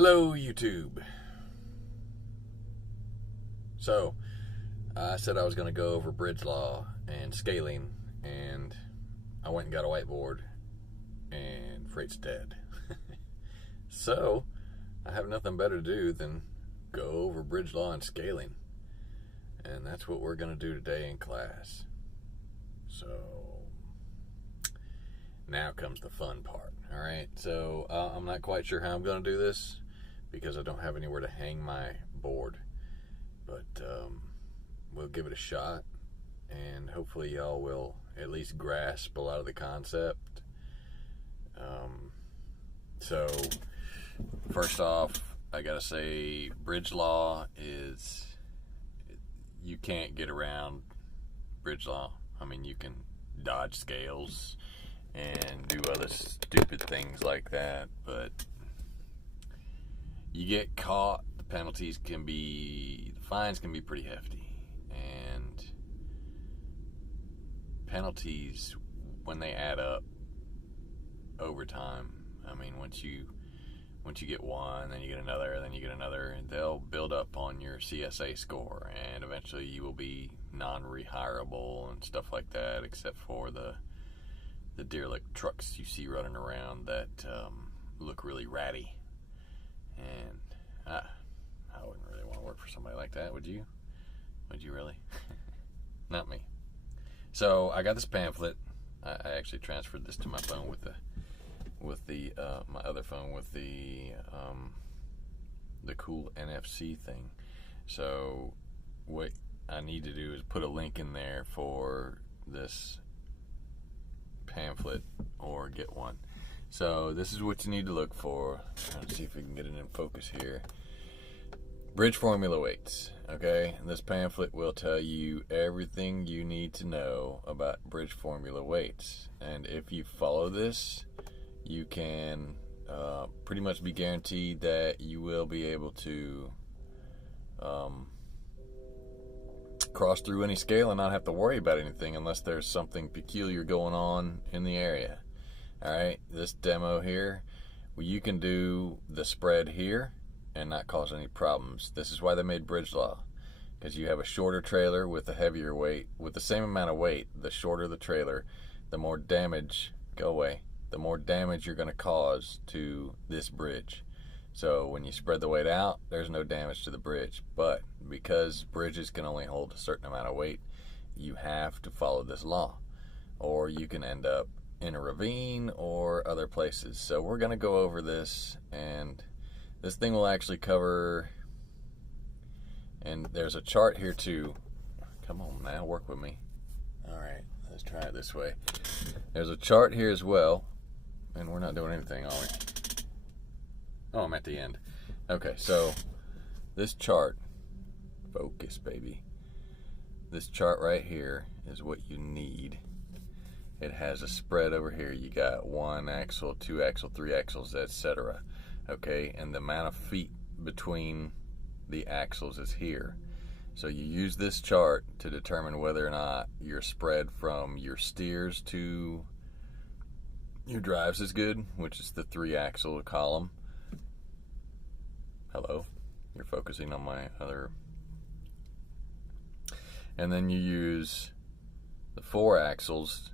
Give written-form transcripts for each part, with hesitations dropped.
Hello, YouTube. So, I said I was going to go over bridge law and scaling, and I went and got a whiteboard, and freight's dead. So, I have nothing better to do than go over bridge law and scaling. And that's what we're going to do today in class. So, now comes the fun part. All right, so I'm not quite sure how I'm going to do this because I don't have anywhere to hang my board. But we'll give it a shot, and hopefully y'all will at least grasp a lot of the concept. So, first off, I gotta say, bridge law is, you can't get around bridge law. I mean, you can dodge scales and do other stupid things like that, but you get caught, the fines can be pretty hefty, and penalties, when they add up over time, I mean, once you get one, then you get another, and they'll build up on your CSA score, and eventually you will be non-rehirable and stuff like that, except for the derelict trucks you see running around that look really ratty. And I wouldn't really want to work for somebody like that, would you? Would you really? Not me. So I got this pamphlet. I actually transferred this to my phone with my other phone with the cool NFC thing. So what I need to do is put a link in there for this pamphlet or get one. So this is what you need to look for. Let's see if we can get it in focus here. Bridge formula weights. Okay, and this pamphlet will tell you everything you need to know about bridge formula weights. And if you follow this, you can pretty much be guaranteed that you will be able to cross through any scale and not have to worry about anything unless there's something peculiar going on in the area. Alright, this demo here, well, you can do the spread here and not cause any problems. This is why they made bridge law, because you have a shorter trailer with a heavier weight, with the same amount of weight. The shorter the trailer, the more damage, the more damage you're going to cause to this bridge. So when you spread the weight out, there's no damage to the bridge. But because bridges can only hold a certain amount of weight, you have to follow this law, or you can end up in a ravine or other places. So we're going to go over this, and this thing will actually cover, and there's a chart here too. Come on now, work with me. Alright, let's try it this way. There's a chart here as well, and we're not doing anything, are we? Oh, I'm at the end. Okay, so this chart, focus baby, this chart right here is what you need. It has a spread over here. You got 1 axle, 2 axle, 3 axles, etc. Okay, and the amount of feet between the axles is here. So you use this chart to determine whether or not your spread from your steers to your drives is good, which is the 3 axle column. Hello, you're focusing on my other. And then you use the 4 axles.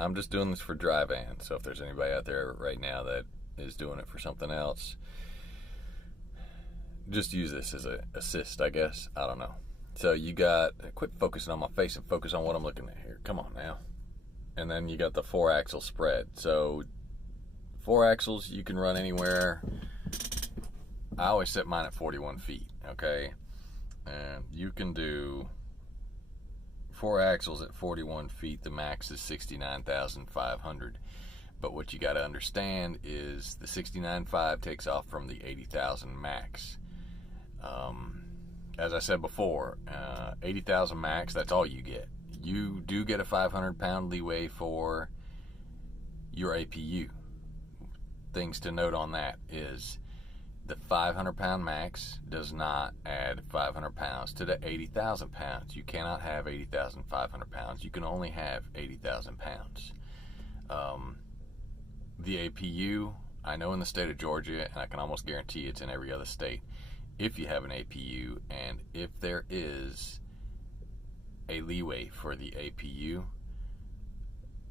I'm just doing this for dry van, so if there's anybody out there right now that is doing it for something else, just use this as an assist, I guess. I don't know. So you got, quit focusing on my face and focus on what I'm looking at here. Come on now. And then you got the 4 axle spread. So 4 axles, you can run anywhere. I always set mine at 41 feet, okay? And you can do 4 axles at 41 feet, the max is 69,500. But what you got to understand is the 69.5 takes off from the 80,000 max. As I said before, 80,000 max, that's all you get. You do get a 500-pound leeway for your APU. Things to note on that is the 500-pound max does not add 500 pounds to the 80,000 pounds. You cannot have 80,500 pounds. You can only have 80,000 pounds. The APU I know in the state of Georgia, and I can almost guarantee it's in every other state, if you have an APU, and if there is a leeway for the APU,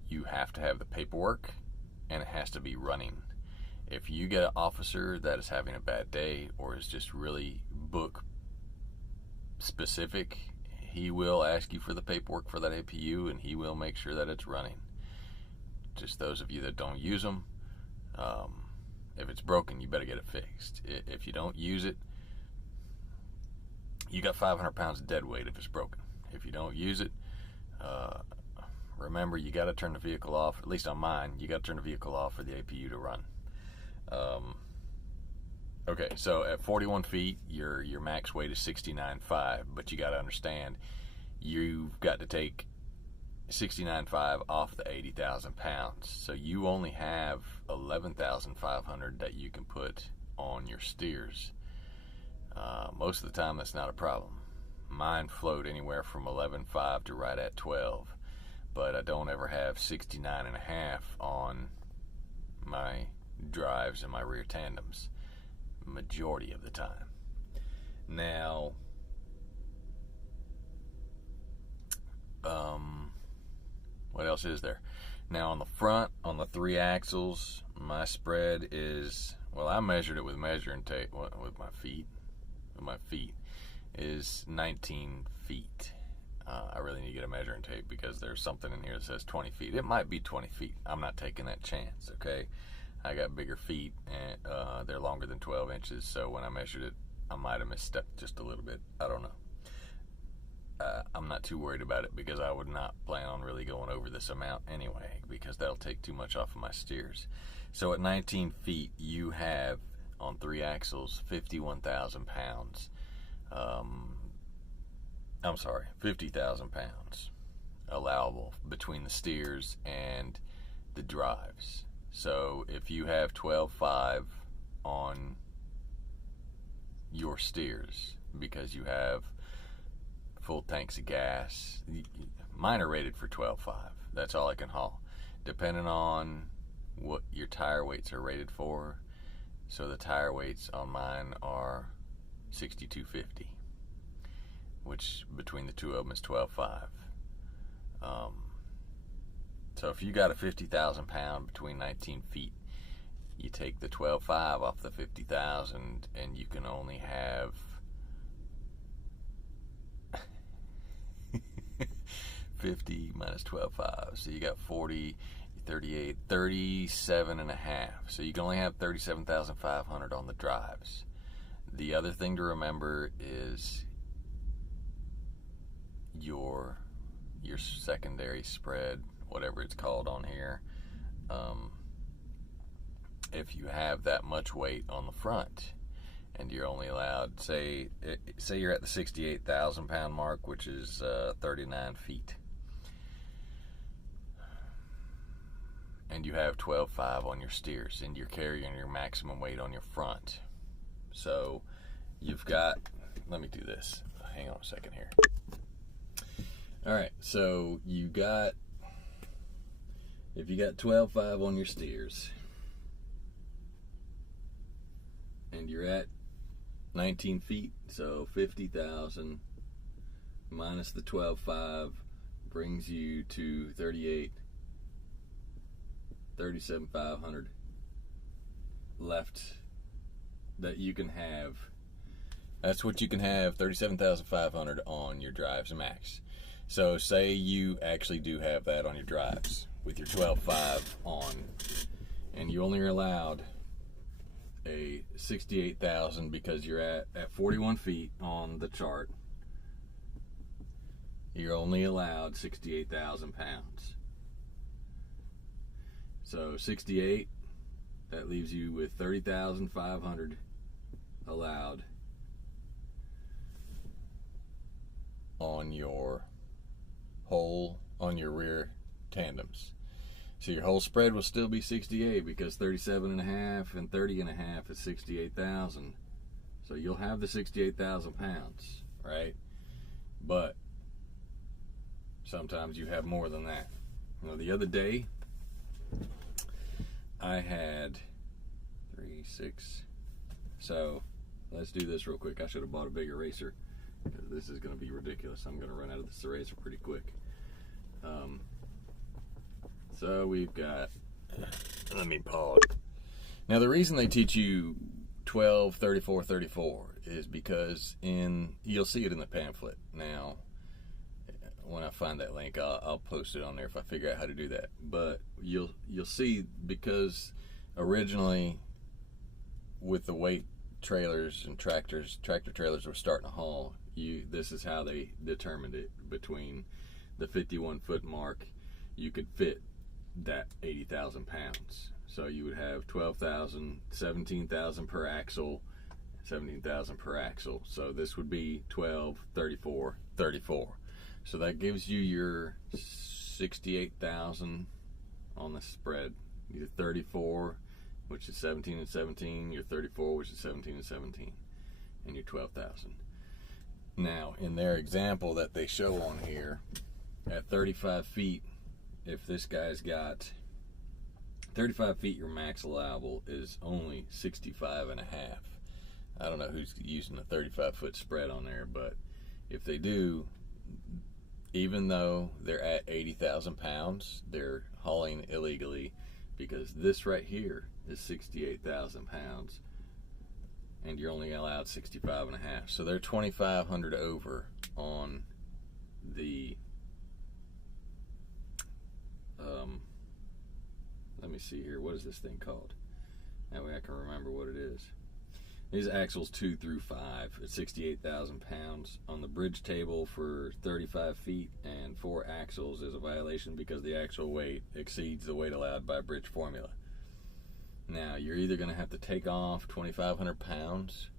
you have to have the paperwork, and it has to be running. If you get an officer that is having a bad day or is just really book specific, he will ask you for the paperwork for that APU, and he will make sure that it's running. Just those of you that don't use them, if it's broken, you better get it fixed. If you don't use it, you got 500 pounds of dead weight if it's broken. If you don't use it, remember, you got to turn the vehicle off. At least on mine, you got to turn the vehicle off for the APU to run. Okay, so at 41 feet, your max weight is 69.5, but you got to understand, you've got to take 69.5 off the 80,000 pounds. So you only have 11,500 that you can put on your steers. Most of the time, that's not a problem. Mine float anywhere from 11.5 to right at 12, but I don't ever have 69.5 on my drives and my rear tandems majority of the time. Now, what else is there? Now on the front, on the 3 axles, my spread is, well, I measured it with measuring tape with my feet. Is 19 feet. I really need to get a measuring tape because there's something in here that says 20 feet. It might be 20 feet. I'm not taking that chance, okay? I got bigger feet, and they're longer than 12 inches, so when I measured it, I might have misstepped just a little bit. I don't know. I'm not too worried about it because I would not plan on really going over this amount anyway, because that'll take too much off of my steers. So at 19 feet, you have, on 3 axles, 51,000 pounds. 50,000 pounds allowable between the steers and the drives. So if you have 12.5 on your steers because you have full tanks of gas, mine are rated for 12.5. That's all I can haul, depending on what your tire weights are rated for. So the tire weights on mine are 6250, which between the two of them is 12.5. So if you got a 50,000 pound between 19 feet, you take the 12.5 off the 50,000, and you can only have 50 minus 12.5. So you got 40, 38, 37 and a half. So you can only have 37,500 on the drives. The other thing to remember is your secondary spread, whatever it's called on here. If you have that much weight on the front and you're only allowed, say you're at the 68,000 pound mark, which is 39 feet, and you have 12.5 on your steers, and you're carrying your maximum weight on your front. So you've got, let me do this. Hang on a second here. All right, so if you got 12.5 on your steers, and you're at 19 feet, so 50,000 minus the 12.5 brings you to 37,500 left that you can have. That's what you can have, 37,500 on your drives max. So say you actually do have that on your drives with your 12.5 on, and you only are allowed a 68,000 because you're at 41 feet on the chart. You're only allowed 68,000 pounds. So 68, that leaves you with 30,500 allowed on your rear tandems. So your whole spread will still be 68 because 37.5 and 30.5 is 68,000. So you'll have the 68,000 pounds, right? But sometimes you have more than that. You know, the other day I had 36. So let's do this real quick. I should have bought a big eraser because this is going to be ridiculous. I'm going to run out of this eraser pretty quick. So we've got, let me pause. Now the reason they teach you 12, 34, 34 is because you'll see it in the pamphlet. Now, when I find that link, I'll post it on there if I figure out how to do that. But you'll see, because originally with the weight trailers and tractor trailers were starting to haul, this is how they determined it. Between the 51 foot mark, you could fit that 80,000 pounds. So you would have 12,000, 17,000 per axle, 17,000 per axle. So this would be 12, 34, 34. So that gives you your 68,000 on the spread. Your 34, which is 17 and 17. Your 34, which is 17 and 17. And your 12,000. Now, in their example that they show on here, at 35 feet, if this guy's got 35 feet, your max allowable is only 65 and a half. I don't know who's using a 35 foot spread on there, but if they do, even though they're at 80,000 pounds, they're hauling illegally, because this right here is 68,000 pounds and you're only allowed 65 and a half. So they're 2,500 over on the let me see here, what is this thing called? That way I can remember what it is. These axles 2 through 5 at 68,000 pounds. On the bridge table for 35 feet and 4 axles is a violation because the actual weight exceeds the weight allowed by bridge formula. Now, you're either going to have to take off 2,500 pounds,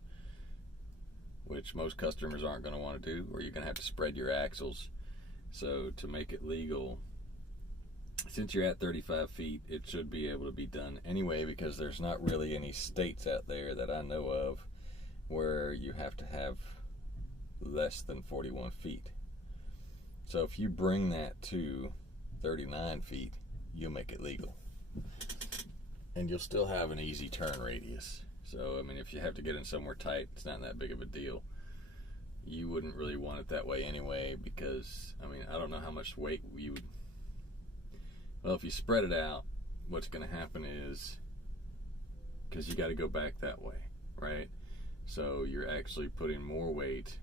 which most customers aren't going to want to do, or you're going to have to spread your axles. So to make it legal, since you're at 35 feet, it should be able to be done anyway, because there's not really any states out there that I know of where you have to have less than 41 feet. So if you bring that to 39 feet, you'll make it legal. And you'll still have an easy turn radius. So, I mean, if you have to get in somewhere tight, it's not that big of a deal. You wouldn't really want it that way anyway, because, I mean, I don't know how much weight you would... Well, if you spread it out, what's going to happen is, because you got to go back that way, right? So you're actually putting more weight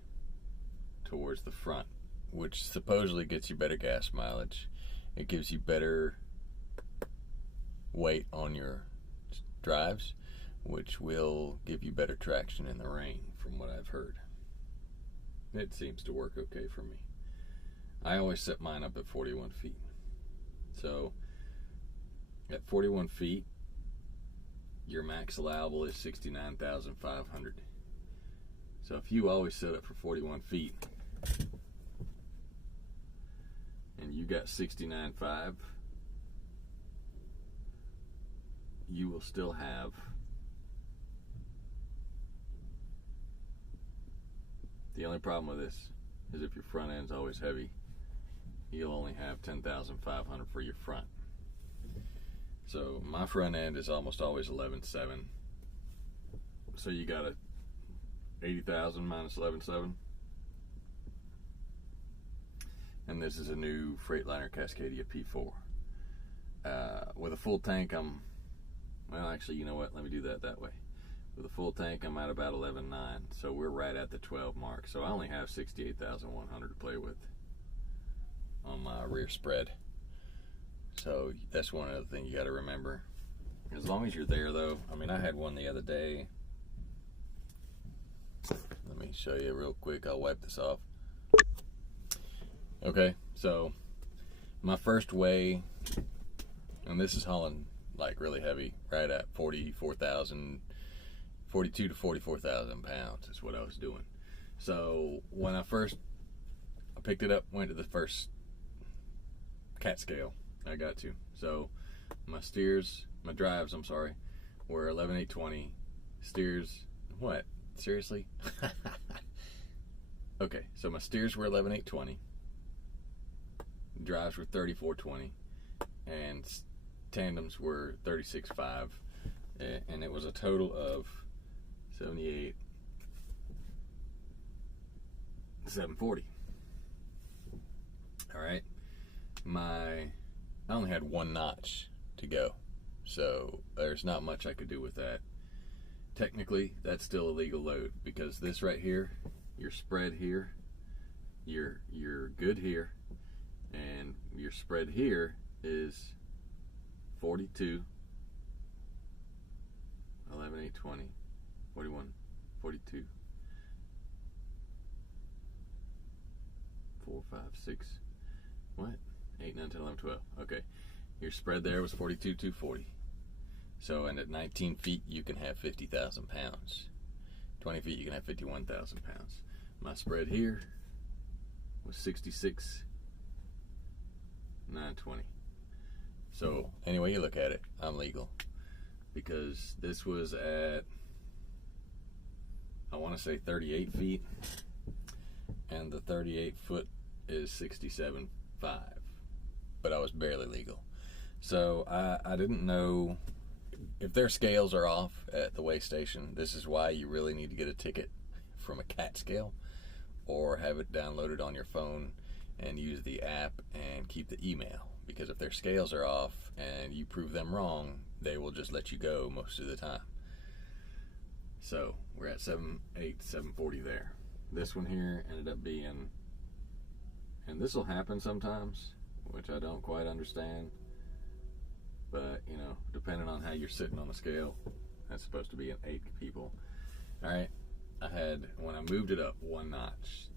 towards the front, which supposedly gets you better gas mileage. It gives you better weight on your drives, which will give you better traction in the rain, from what I've heard. It seems to work okay for me. I always set mine up at 41 feet. So at 41 feet, your max allowable is 69,500. So if you always set up for 41 feet and you got 69.5, you will still have the only problem with this is if your front end's always heavy, you'll only have 10,500 for your front. So my front end is almost always 11.7. So you got a 80,000 minus 11.7. And this is a new Freightliner Cascadia P4. With a full tank, well, actually, you know what? Let me do that way. With a full tank, I'm at about 11.9. So we're right at the 12 mark. So I only have 68,100 to play with on my rear spread. So that's one other thing you got to remember. As long as you're there, though. I mean, I had one the other day. Let me show you real quick. I'll wipe this off. Okay, so my first weigh, and this is hauling like really heavy, right at 44,000, 42 to 44,000 pounds is what I was doing. So when I picked it up, went to the first cat scale I got to. So my drives, were 11,820. Steers, what? Seriously? Okay, so my steers were 11,820. Drives were 34.20, and tandems were 36.5. and it was a total of 78, 740. All right, I only had one notch to go, so there's not much I could do with that. Technically, that's still a legal load, because this right here, your spread here, you're good here, and your spread here is 42, 11, 8, 20, 41, 42, 4, 5, 6, what? 8, 9, 10, 11, 12. Okay. Your spread there was 42, 240. So, and at 19 feet, you can have 50,000 pounds. 20 feet, you can have 51,000 pounds. My spread here was 66, 920. So, any way you look at it, I'm legal. Because this was at, I want to say 38 feet. And the 38 foot is 67.5. But I was barely legal. So, I didn't know if their scales are off at the weigh station. This is why you really need to get a ticket from a CAT scale, or have it downloaded on your phone and use the app and keep the email, because if their scales are off and you prove them wrong, they will just let you go most of the time. So we're at 7.8, 740 there. This one here ended up being, and this will happen sometimes, which I don't quite understand, but you know, depending on how you're sitting on the scale, that's supposed to be an 8 people. All right, I had, when I moved it up one notch,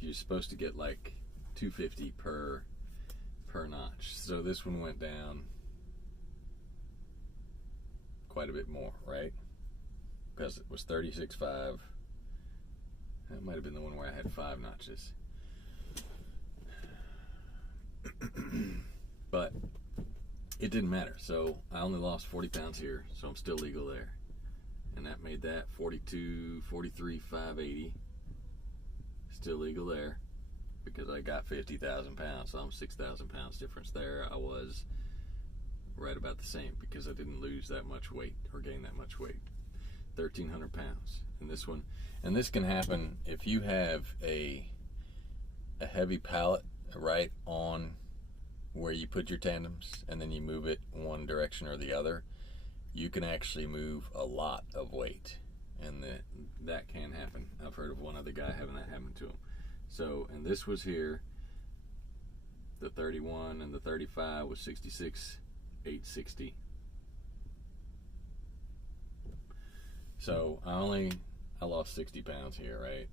you're supposed to get like 250 per notch. So this one went down quite a bit more, right? Because it was 36.5. That might have been the one where I had 5 notches. But it didn't matter. So I only lost 40 pounds here, so I'm still legal there. And that made that 42, 43, 580. Still legal there, because I got 50,000 pounds, so I'm 6,000 pounds difference there. I was right about the same, because I didn't lose that much weight or gain that much weight. 1,300 pounds in this one. And this can happen if you have a heavy pallet right on where you put your tandems, and then you move it one direction or the other. You can actually move a lot of weight, and that can happen. I've heard of one other guy having that happen to him. So, and this was here, the 31 and the 35 was 66, 860. So I lost 60 pounds here, right?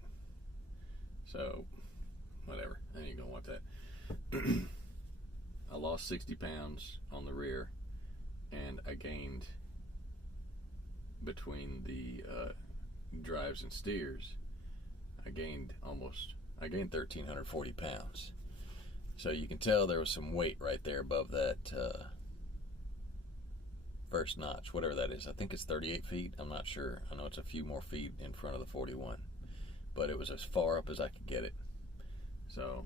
So, whatever, I ain't gonna want that. I lost 60 pounds on the rear, and I gained, between the drives and steers, I gained 1,340 pounds. So you can tell there was some weight right there above that first notch, whatever that is. I think it's 38 feet. I'm not sure. I know it's a few more feet in front of the 41, but it was as far up as I could get it. So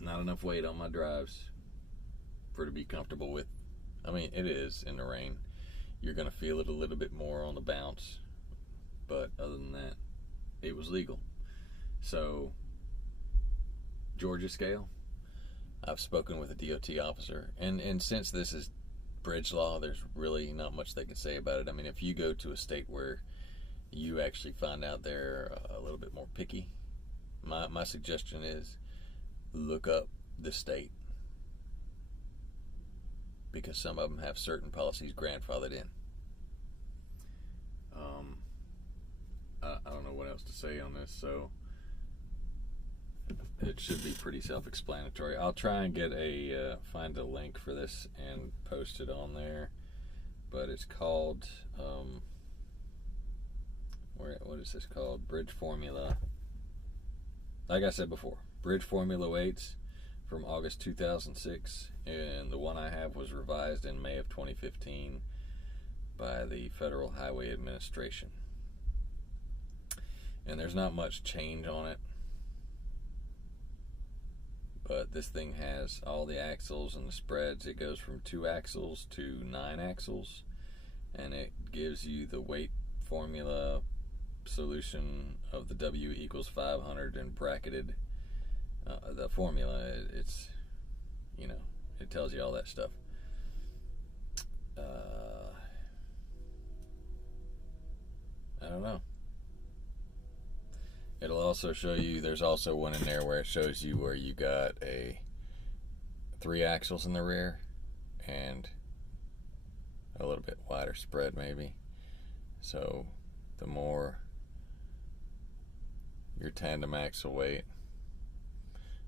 not enough weight on my drives for it to be comfortable with. I mean, it is in the rain. You're going to feel it a little bit more on the bounce, but other than that, it was legal. So, Georgia scale, I've spoken with a DOT officer, and since this is bridge law, there's really not much they can say about it. I mean, if you go to a state where you actually find out they're a little bit more picky, my suggestion is look up the state, because some of them have certain policies grandfathered in. I don't know what else to say on this, so it should be pretty self-explanatory. I'll try and get find a link for this and post it on there, but it's called what is this called? Bridge Formula. Like I said before, Bridge Formula weights from August 2006, and the one I have was revised in May of 2015 by the Federal Highway Administration. And there's not much change on it, but this thing has all the axles and the spreads. It goes from 2 axles to 9 axles, and it gives you the weight formula solution of the W equals 500 and bracketed. The formula, it's, you know, it tells you all that stuff. I don't know. It'll also show you, there's also one in there where it shows you where you got a 3 axles in the rear and a little bit wider spread maybe. So the more your tandem axle weight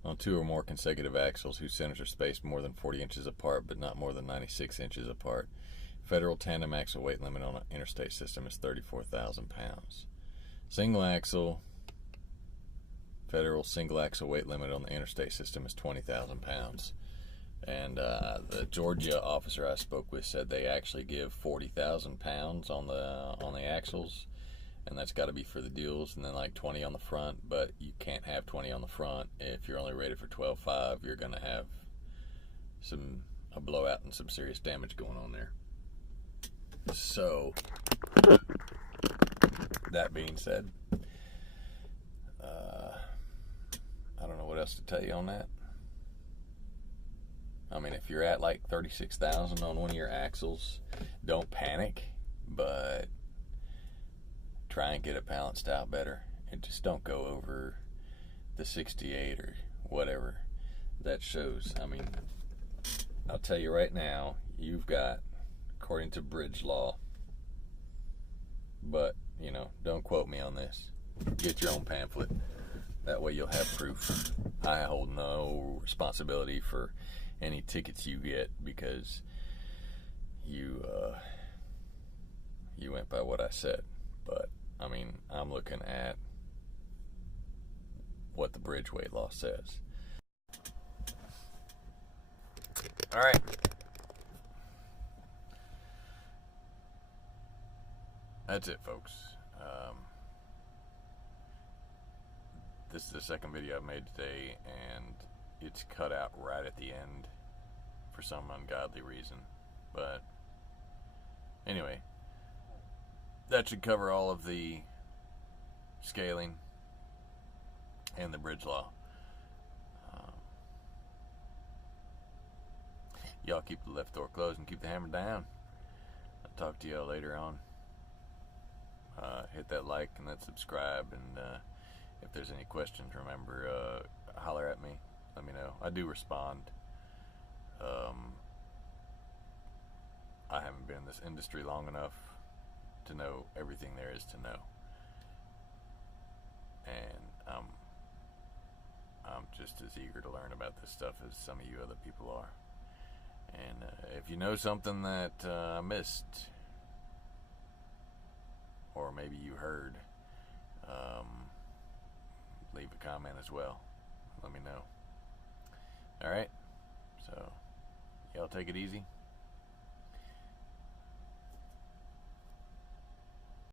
on 2 or more consecutive axles whose centers are spaced more than 40 inches apart but not more than 96 inches apart. Federal tandem axle weight limit on an interstate system is 34,000 pounds. Single axle, federal single axle weight limit on the interstate system is 20,000 pounds. And the Georgia officer I spoke with said they actually give 40,000 pounds on the axles, and that's got to be for the deals, and then like 20 on the front. But you can't have 20 on the front if you're only rated for 12.5. You're going to have a blowout and some serious damage going on there. So that being said, I don't know what else to tell you on that. I mean, if you're at like 36,000 on one of your axles, don't panic, but try and get it balanced out better. And just don't go over the 68 or whatever that shows. I mean, I'll tell you right now, you've got, according to bridge law, but, you know, don't quote me on this. Get your own pamphlet. That way you'll have proof. I hold no responsibility for any tickets you get because you went by what I said. But I mean, I'm looking at what the bridge weight law says. All right. That's it, folks. This is the second video I've made today, and it's cut out right at the end for some ungodly reason. But anyway, that should cover all of the scaling and the bridge law. Y'all keep the left door closed and keep the hammer down. I'll talk to y'all later on. Hit that like and that subscribe, and if there's any questions, remember, holler at me. Let me know. I do respond. I haven't been in this industry long enough to know everything there is to know, and I'm just as eager to learn about this stuff as some of you other people are. And if you know something that I missed, or maybe you heard, leave a comment as well. Let me know. Alright, so y'all take it easy.